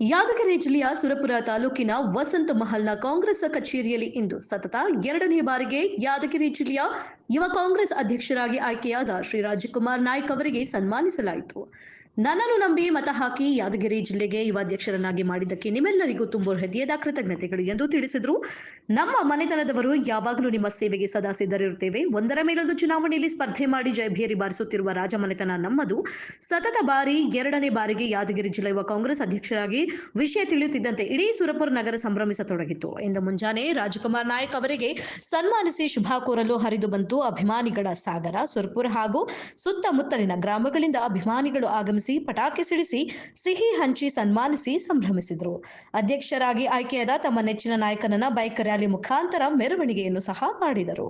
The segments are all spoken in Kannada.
ಯಾದಗಿರಿ ಜಿಲ್ಲೆಯ ಸುರಪುರ ತಾಲೂಕಿನ ವಸಂತ ಮಹಲ್ನ ಕಾಂಗ್ರೆಸ್ ಕಚೇರಿಯಲ್ಲಿ ಇಂದು ಸತತ 2ನೇ ಬಾರಿಗೆ ಯಾದಗಿರಿ ಜಿಲ್ಲೆಯ ಯುವ ಕಾಂಗ್ರೆಸ್ ಅಧ್ಯಕ್ಷರಾಗಿ ಆಯ್ಕೆಯಾದ ಶ್ರೀ ರಾಜಕುಮಾರ್ ನಾಯ್ಕ್ ಅವರಿಗೆ ಸನ್ಮಾನಿಸಲಾಯಿತು. ನನ್ನನ್ನು ನಂಬಿ ಮತ ಹಾಕಿ ಯಾದಗಿರಿ ಜಿಲ್ಲೆಗೆ ಯುವ ಅಧ್ಯಕ್ಷರನ್ನಾಗಿ ಮಾಡಿದ್ದಕ್ಕೆ ನಿಮ್ಮೆಲ್ಲರಿಗೂ ತುಂಬು ಹೃದಯದ ಕೃತಜ್ಞತೆಗಳು ಎಂದು ತಿಳಿಸಿದರು. ನಮ್ಮ ಮನೆತನದವರು ಯಾವಾಗಲೂ ನಿಮ್ಮ ಸೇವೆಗೆ ಸದಾ ಸಿದ್ಧರಿರುತ್ತೇವೆ. ಒಂದರ ಮೇಲೊಂದು ಚುನಾವಣೆಯಲ್ಲಿ ಸ್ಪರ್ಧೆ ಮಾಡಿ ಜಯಭೇರಿ ಬಾರಿಸುತ್ತಿರುವ ರಾಜಮನೆತನ ನಮ್ಮದು. ಸತತ ಬಾರಿ 2ನೇ ಬಾರಿಗೆ ಯಾದಗಿರಿ ಜಿಲ್ಲಾ ಯುವ ಕಾಂಗ್ರೆಸ್ ಅಧ್ಯಕ್ಷರಾಗಿ ವಿಷಯ ತಿಳಿಯುತ್ತಿದ್ದಂತೆ ಇಡೀ ಸುರಪುರ ನಗರ ಸಂಭ್ರಮಿಸತೊಡಗಿತ್ತು. ಇಂದು ಮುಂಜಾನೆ ರಾಜಕುಮಾರ್ ನಾಯ್ಕ್ ಅವರಿಗೆ ಸನ್ಮಾನಿಸಿ ಶುಭ ಕೋರಲು ಹರಿದು ಬಂತು ಅಭಿಮಾನಿಗಳ ಸಾಗರ. ಸುರಪುರ ಹಾಗೂ ಸುತ್ತಮುತ್ತಲಿನ ಗ್ರಾಮಗಳಿಂದ ಅಭಿಮಾನಿಗಳು ಆಗಮಿಸಿ ಪಟಾಕಿ ಸಿಡಿಸಿ ಸಿಹಿ ಹಂಚಿ ಸನ್ಮಾನಿಸಿ ಸಂಭ್ರಮಿಸಿದರು. ಅಧ್ಯಕ್ಷರಾಗಿ ಆಯ್ಕೆಯಾದ ತಮ್ಮ ನೆಚ್ಚಿನ ನಾಯಕನನ್ನ ಬೈಕ್ ರ್ಯಾಲಿ ಮುಖಾಂತರ ಮೆರವಣಿಗೆಯನ್ನು ಸಹ ಮಾಡಿದರು.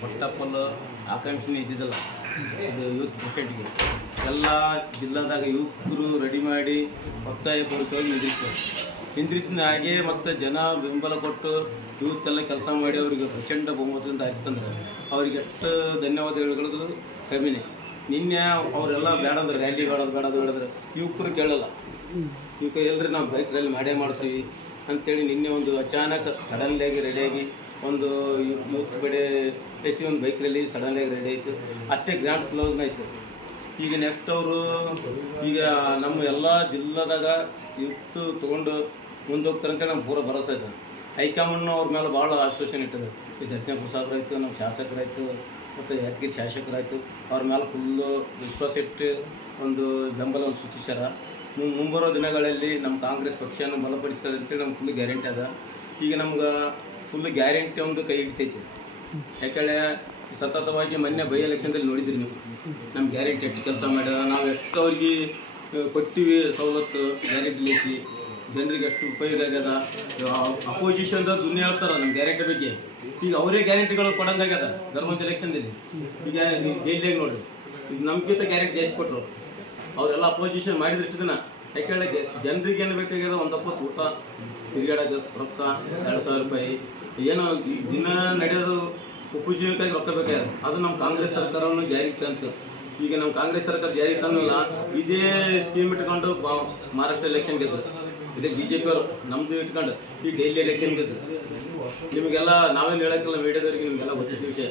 ಫಸ್ಟ್ ಆಫ್ ಆಲ್ ಆಕಾಂಕ್ಷೆನೇ ಇದ್ದಿದ್ದಲ್ಲ ಇದು ಯೂತ್ ಪ್ರೆಸಿಡೆಂಟ್ಗೆ ಎಲ್ಲ ಜಿಲ್ಲಾದಾಗ ಯುವಕರು ರೆಡಿ ಮಾಡಿ ಒತ್ತಾಯ ಪೂರ್ವಕವಾಗಿ ನಿಂದ್ರಿಸಿದ ಹಾಗೆ ಮತ್ತು ಜನ ಬೆಂಬಲ ಕೊಟ್ಟು ಯೂತ್ ಎಲ್ಲ ಕೆಲಸ ಮಾಡಿ ಅವರಿಗೆ ಪ್ರಚಂಡ ಬಹುಮತದಿಂದ ಆರಿಸ್ತಂದ್ರೆ ಅವ್ರಿಗೆ ಎಷ್ಟು ಧನ್ಯವಾದ ಹೇಳೋದು ಕಮ್ಮಿನೇ. ನಿನ್ನೆ ಅವರೆಲ್ಲ ಬೇಡಂದ್ರೆ ರ್ಯಾಲಿ ಬೇಡದು ಹೇಳಿದ್ರೆ ಯುವಕರು ಕೇಳಲ್ಲ. ಇವಕ್ಕೆ ಎಲ್ಲರೂ ನಾವು ಬೈಕ್ ರ್ಯಾಲಿ ಮಾಡೇ ಮಾಡ್ತೀವಿ ಅಂಥೇಳಿ ನಿನ್ನೆ ಒಂದು ಅಚಾನಕ್ ಸಡನ್ಲಿಯಾಗಿ ರೆಡಿಯಾಗಿ ಒಂದು ಯೂತ್ ಕಡೆ ಹೆಚ್ಚು ಒಂದು ಬೈಕ್ ರ್ಯಾಲಿ ಸಡನ್ಲಿಯಾಗಿ ರೆಡಿ ಆಯಿತು. ಅಷ್ಟೇ ಗ್ರ್ಯಾಂಡ್ ಫ್ಲೋರ್ನ ಆಯಿತು. ಈಗ ನೆಕ್ಸ್ಟ್ ಅವರು ಈಗ ನಮ್ಮ ಎಲ್ಲ ಜಿಲ್ಲಾದಾಗ ಯೂತ್ ತೊಗೊಂಡು ಮುಂದೆ ಹೋಗ್ತಾರೆ ಅಂತೇಳಿ ನಮ್ಗೆ ಪೂರ ಭರೋಸೆ ಇದೆ. ಹೈಕಮಾಂಡ್ನು ಅವ್ರ ಮೇಲೆ ಭಾಳ ಆಶ್ವಾಸನೆ ಇಟ್ಟது. ಈ ದರ್ಶನ ಪ್ರಸಾದರಾಯಿತು, ನಮ್ಮ ಶಾಸಕರಾಯಿತು ಮತ್ತು ಯಾದಗಿರಿ ಶಾಸಕರಾಯಿತು, ಅವ್ರ ಮೇಲೆ ಫುಲ್ಲು ವಿಶ್ವಾಸ ಇಟ್ಟು ಒಂದು ಬೆಂಬಲವನ್ನು ಸೂಚಿಸ್ಯಾರ. ಮುಂಬರೋ ದಿನಗಳಲ್ಲಿ ನಮ್ಮ ಕಾಂಗ್ರೆಸ್ ಪಕ್ಷವನ್ನು ಬಲಪಡಿಸ್ತಾರೆ ಅಂತೇಳಿ ನಮ್ಗೆ ಫುಲ್ ಗ್ಯಾರಂಟಿ ಅದ. ಈಗ ನಮ್ಗೆ ಫುಲ್ ಗ್ಯಾರಂಟಿ ಒಂದು ಕೈ ಹಿಡಿತೈತೆ. ಯಾಕಂದರೆ ಸತತವಾಗಿ ಮೊನ್ನೆ ಬೈ ಎಲೆಕ್ಷನ್ದಲ್ಲಿ ನೋಡಿದ್ರಿ ನೀವು ನಮ್ಮ ಗ್ಯಾರಂಟಿ ಎಷ್ಟು ಕೆಲಸ ಮಾಡ್ಯಾರ, ನಾವು ಎಷ್ಟು ಅವ್ರಿಗೆ ಕೊಟ್ಟಿವಿ ಸವಲತ್ತು ಗ್ಯಾರಂಟಿ ಲೇಸಿ ಜನರಿಗೆ ಎಷ್ಟು ಉಪಯೋಗ ಆಗ್ಯದ. ಅಪೋಸಿಷನ್ದವ್ರು ದುನಿಯಾ ಹೇಳ್ತಾರೆ ನಮ್ಮ ಗ್ಯಾರಂಟಿ ಬಗ್ಗೆ. ಈಗ ಅವರೇ ಗ್ಯಾರಂಟಿಗಳು ಕೊಡೋಂಗಾಗ್ಯದ ಧರ್ಮದ ಎಲೆಕ್ಷನ್ದಲ್ಲಿ. ಈಗ ನೀವು ಡೈಲಿಯಾಗಿ ನೋಡಿರಿ, ಈಗ ನಮ್ಗಿಂತ ಗ್ಯಾರಂಟಿ ಜಾಸ್ತಿ ಕೊಟ್ಟರು ಅವರೆಲ್ಲ ಅಪೋಸಿಷನ್ ಮಾಡಿದ್ರು ಇಷ್ಟು ದಿನ. ಯಾಕಂದರೆ ಜನರಿಗೆ ಏನು ಬೇಕಾಗ್ಯದ, ಒಂದಪ್ಪತ್ತು ಊಟ, ತಿರುಗಾಡೋದು ರೊಕ್ಕ 2,000 ರೂಪಾಯಿ ಏನೋ ದಿನ ನಡೆಯೋದು ಉಪಜೀವನಕ್ಕಾಗಿ ರೊಕ್ಕ ಬೇಕಾಗ್ಯದ. ಅದು ನಮ್ಮ ಕಾಂಗ್ರೆಸ್ ಸರ್ಕಾರವನ್ನು ಜಾರಿಗೆ ತಂತು. ಈಗ ನಮ್ಮ ಕಾಂಗ್ರೆಸ್ ಸರ್ಕಾರ ಜಾರಿಗೆ ತಂದಿಲ್ಲ, ಇದೇ ಸ್ಕೀಮ್ ಇಟ್ಕೊಂಡು ಮಹಾರಾಷ್ಟ್ರ ಎಲೆಕ್ಷನ್ ಗೆದ್ರು. ಇದೇ BJP ಅವರು ನಮ್ಮದು ಇಟ್ಕೊಂಡು ಈ ಡೈಲಿ ಎಲೆಕ್ಷನ್ ಗೆದ್ರು. ನಿಮಗೆಲ್ಲ ನಾವೇನು ಹೇಳೋಕ್ಕಿಲ್ಲ, ಮೀಡಿಯಾದವ್ರಿಗೆ ನಿಮಗೆಲ್ಲ ಗೊತ್ತಿದ್ದ ವಿಷಯ.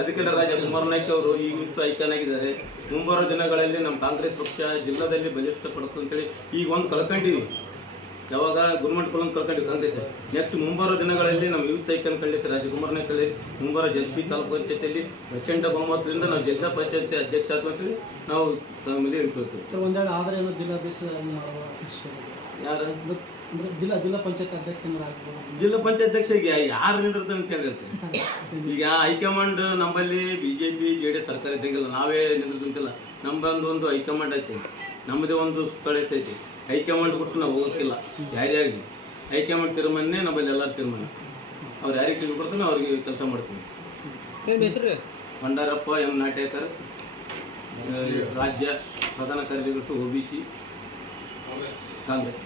ಅದಕ್ಕೆ ರಾಜಕುಮಾರ್ ನಾಯ್ಕ್ ಅವರು ಈಗ ಯೂತ್ ಐಕಾನ್ ಆಗಿದ್ದಾರೆ. ಮುಂಬರೋ ದಿನಗಳಲ್ಲಿ ನಮ್ಮ ಕಾಂಗ್ರೆಸ್ ಪಕ್ಷ ಜಿಲ್ಲಾದಲ್ಲಿ ಬಲಿಷ್ಠ ಪಡುತ್ತೆ ಅಂತೇಳಿ ಈಗ ಒಂದು ಕಳ್ಕೊಂಡಿವಿ. ಯಾವಾಗ ಗೌರ್ಮೆಂಟ್ ಒಂದು ಕಳ್ಕೊಂಡಿವಿ ಕಾಂಗ್ರೆಸ್. ನೆಕ್ಸ್ಟ್ ಮುಂಬರೋ ದಿನಗಳಲ್ಲಿ ನಮ್ಮ ಯೂತ್ ಐಕಾನ್ ಕಳಿಸಿ ರಾಜಕುಮಾರ್ ನಾಯ್ಕ್ ಕಳಿ ಮುಂಬರೋ ಜಲ್ಪಿ ತಾಲೂಕು ಪಂಚಾಯತಿಯಲ್ಲಿ ಪ್ರಚಂಡ ಬಹುಮತದಿಂದ ನಾವು ಜಿಲ್ಲಾ ಪಂಚಾಯತಿ ಅಧ್ಯಕ್ಷ ಆಗುವಂತೇಳಿ ನಾವು ತಮ್ಮಲ್ಲಿ ಹೇಳ್ಕೊಳ್ತೀವಿ. ಒಂದೆರಡು ಆದರೆ ಏನೋ ಜಿಲ್ಲಾಧ್ಯಕ್ಷ ಯಾರು ಅಂದರೆ ಜಿಲ್ಲಾ ಪಂಚಾಯತ್ ಅಧ್ಯಕ್ಷರಾಗ್ಬೋದು. ಜಿಲ್ಲಾ ಪಂಚಾಯತ್ ಅಧ್ಯಕ್ಷರಿಗೆ ಯಾರು ನಿಂದಿರ್ತಾರೆ ಅಂತ ಹೇಳ್ತೀವಿ. ಈಗ ಹೈಕಮಾಂಡ್ ನಮ್ಮಲ್ಲಿ BJP JDS ಸರ್ಕಾರ ಇದ್ದಂಗಿಲ್ಲ, ನಾವೇ ನಿಂದಿರ್ತಿಲ್ಲ. ನಮ್ಮದೊಂದು ಹೈಕಮಾಂಡ್ ಐತೆ, ನಮ್ಮದೇ ಒಂದು ಸುತ್ತಳ ಐತೈತಿ. ಹೈಕಮಾಂಡ್ ಕೊಟ್ಟು ನಾವು ಹೋಗೋಕ್ಕಿಲ್ಲ. ಯಾರೇ ಆಗಲಿ ಹೈಕಮಾಂಡ್ ತೀರ್ಮಾನನೇ ನಮ್ಮಲ್ಲಿ ಎಲ್ಲರ ತೀರ್ಮಾನ. ಅವ್ರು ಯಾರಿಗೆ ಟಿಕೆಟ್ ಕೊಡ್ತಾನೆ ಅವ್ರಿಗೆ ಕೆಲಸ ಮಾಡ್ತೀವಿ. ಬಂಡಾರಪ್ಪ M. ನಾಟ್ಯಕರ್, ರಾಜ್ಯ ಪ್ರಧಾನ ಕಾರ್ಯದರ್ಶಿ OBC ಕಾಂಗ್ರೆಸ್.